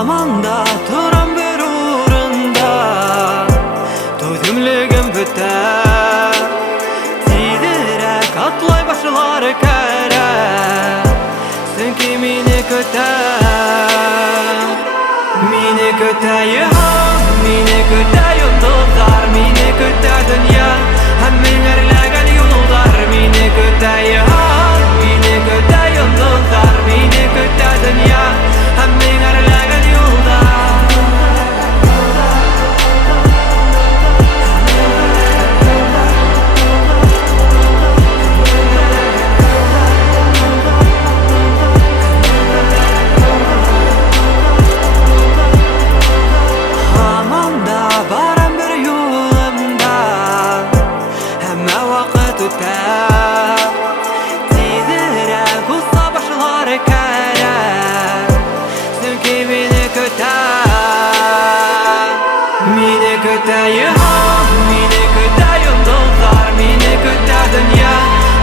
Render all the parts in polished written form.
Hamanda turan bir uğrunda tüzümlügüm büter Tidirek atlay başlar kere Çünkü mini kötey ham Mini kötey yıldızlar Mini kötey dünya Hemmin erlegen yollar Mini kötey ham Mini kötey yıldızlar Mini kötey dünya Hemmin erlegen yollar Kötey ham, mini kötey yıldızlar Mini kötey dünya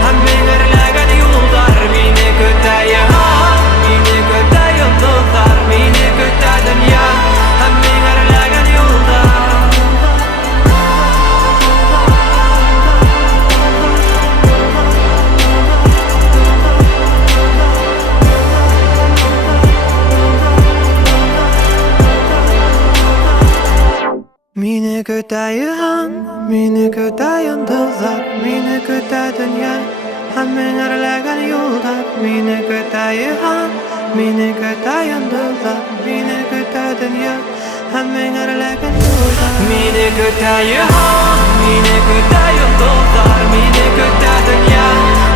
Hemmin erlegen yollar Mini kötey ham, mini kötey yıldızlar Mini kötey dünya Hemmin erlegen yollar Mini kötey ham, mini kötey yıldızlar Mini kötey dünya Hemmin erlegen yollar Mini kötey ham, mini kötey yıldızlar Mini kötey dünya Hemmin erlegen yollar Mini kötey ham, mini kötey yıldızlar Mini kötey dünya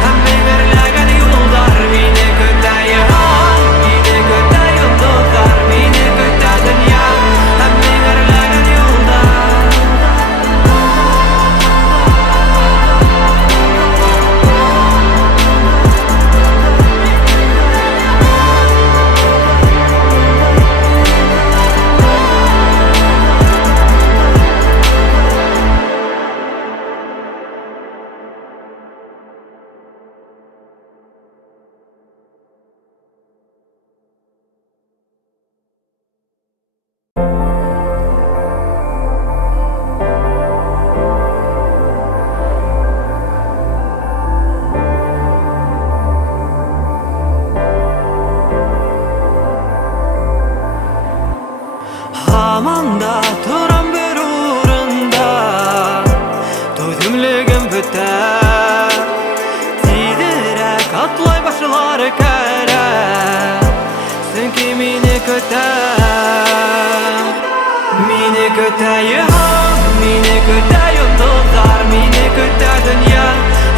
Hemmin erlegen yollar Mini kötey ham, mini kötey yıldızlar Mini kötey dünya Hemmin erlegen yollar Hamanda turan bir uğrunda tüzümlügüm büter Tidirek atlay başlar kere Çünkü mini kötey ham, mini kötey yıldızlar Mini kötey dünya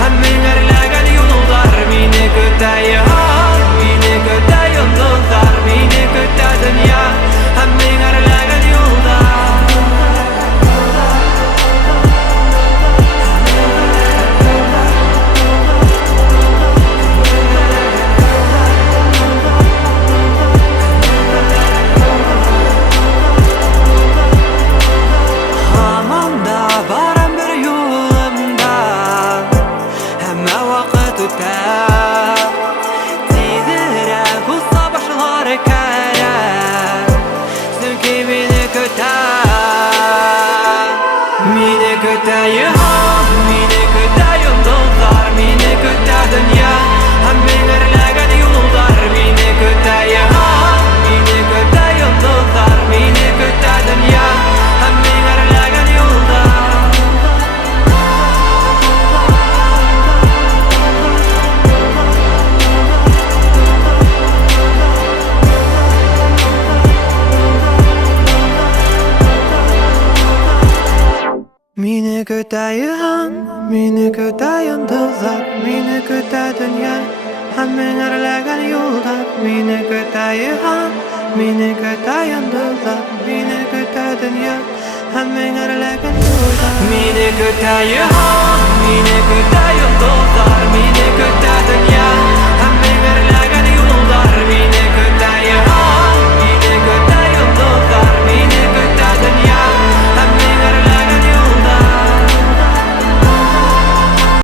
Hemmin erlegen yollar Mini kötey ham, mini kötey yıldızlar Mini kötey dünya Hemmin erlegen yollar Hamanda baran bir yolumda Hemme vakit öter Tidirek usta başlar kere Çünkü mini kötey ham, mini kötey yıldızlar Mini kötey dünya Hemmin erlegen yollar Mini kötey ham, mini kötey yıldızlar Mini kötey dünya Hemmin erlegen yollar Mini kötey ham, mini kötey yıldızlar Mini kötey dünya Hemmin erlegen yollar Mini kötey ham, mini kötey yıldızlar Mini kötey dünya Hemmin erlegen yollar Mini kötey ham, mini kötey yıldızlar Mini kötey dünya Hemmin erlegen yollar Mini